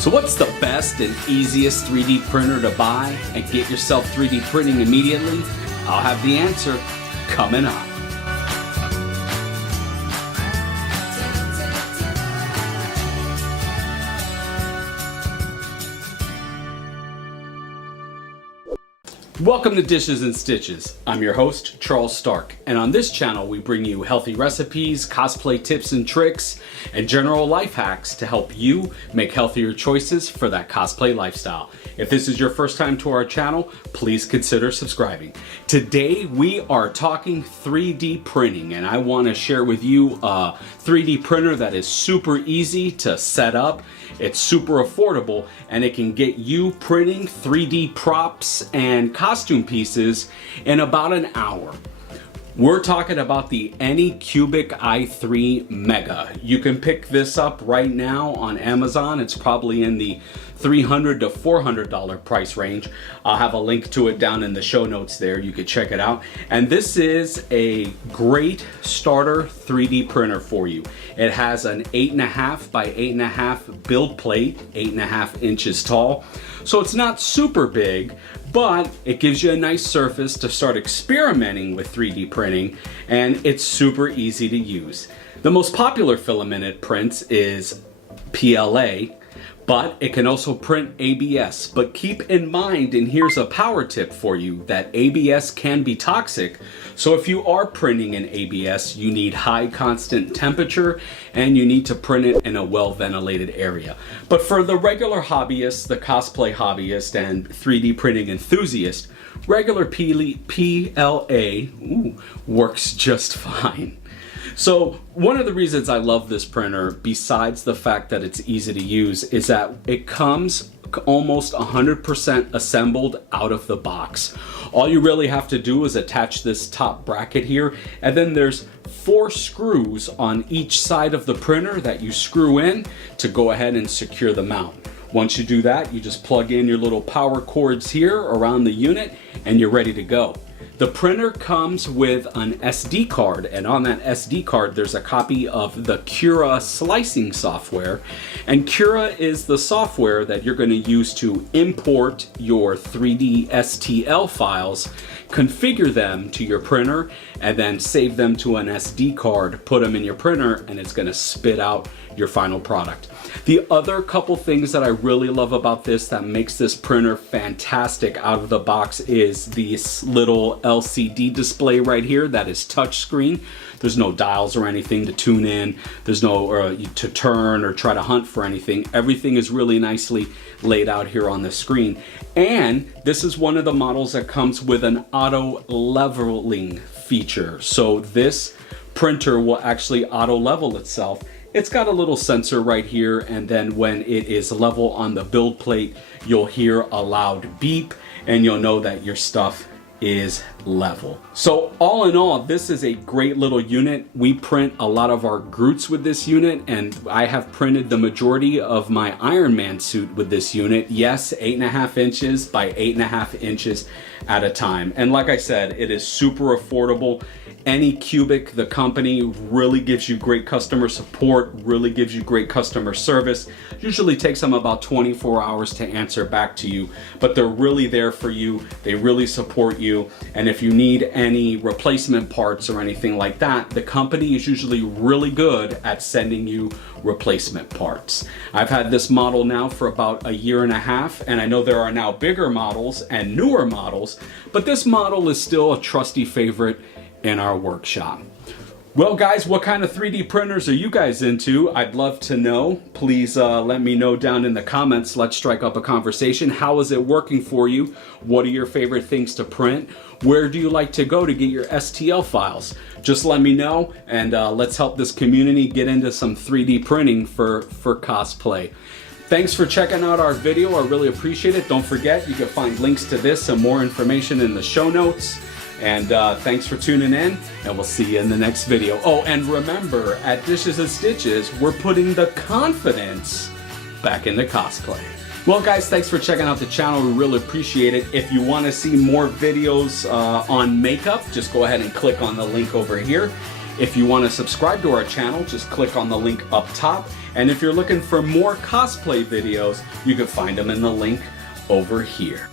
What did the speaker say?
So what's the best and easiest 3D printer to buy and get yourself 3D printing immediately? I'll have the answer coming up. Welcome to Dishes and Stitches. I'm your host, Charles Stark, and on this channel we bring you healthy recipes, cosplay tips and tricks, and general life hacks to help you make healthier choices for that cosplay lifestyle. If this is your first time to our channel, please consider subscribing. Today we are talking 3D printing, and I want to share with you a 3D printer that is super easy to set up. It's super affordable, and it can get you printing 3D props and costume pieces in about an hour. We're talking about the Anycubic i3 Mega. You can pick this up right now on Amazon. It's probably in the $300 to $400 price range. I'll have a link to it down in the show notes there. You could check it out. And this is a great starter 3D printer for you. It has an 8.5 by 8.5 build plate, 8.5 inches tall. So it's not super big, but it gives you a nice surface to start experimenting with 3D printing, and it's super easy to use. The most popular filament it prints is PLA, but it can also print ABS. But keep in mind, and here's a power tip for you, that ABS can be toxic. So if you are printing in ABS, you need high constant temperature and you need to print it in a well-ventilated area. But for the regular hobbyist, the cosplay hobbyist and 3D printing enthusiast, regular PLA works just fine. So one of the reasons I love this printer, besides the fact that it's easy to use, is that it comes almost 100% assembled out of the box. All you really have to do is attach this top bracket here, and then there's 4 screws on each side of the printer that you screw in to go ahead and secure the mount. Once you do that, you just plug in your little power cords here around the unit and you're ready to go. The printer comes with an SD card, and on that SD card there's a copy of the Cura slicing software, and Cura is the software that you're going to use to import your 3D STL files, configure them to your printer, and then save them to an SD card, put them in your printer, and it's going to spit out your final product. The other couple things that I really love about this that makes this printer fantastic out of the box is this little LCD display right here that is touchscreen. There's no dials or anything to tune in. There's no to turn or try to hunt for anything. Everything is really nicely laid out here on the screen. And this is one of the models that comes with an auto leveling feature. So this printer will actually auto level itself. It's got a little sensor right here, and then when it is level on the build plate, you'll hear a loud beep and you'll know that your stuff is level. So all in all, this is a great little unit. We print a lot of our Groots with this unit, and I have printed the majority of my Iron Man suit with this unit. Yes, 8.5 inches by 8.5 inches at a time. And like I said, it is super affordable. Anycubic, the company, really gives you great customer support, really gives you great customer service. Usually takes them about 24 hours to answer back to you, but they're really there for you. They really support you. And if you need any replacement parts or anything like that, the company is usually really good at sending you replacement parts. I've had this model now for about 1.5 years, and I know there are now bigger models and newer models, but this model is still a trusty favorite in our workshop. Well guys, what kind of 3D printers are you guys into? I'd love to know. Please let me know down in the comments. Let's strike up a conversation. How is it working for you? What are your favorite things to print? Where do you like to go to get your STL files? Just let me know, and let's help this community get into some 3D printing for cosplay. Thanks for checking out our video. I really appreciate it. Don't forget, you can find links to this and more information in the show notes. And thanks for tuning in, and we'll see you in the next video. Oh, and remember, at Dishes and Stitches, we're putting the confidence back into cosplay. Well guys, thanks for checking out the channel. We really appreciate it. If you want to see more videos on makeup, just go ahead and click on the link over here. If you want to subscribe to our channel, just click on the link up top. And if you're looking for more cosplay videos, you can find them in the link over here.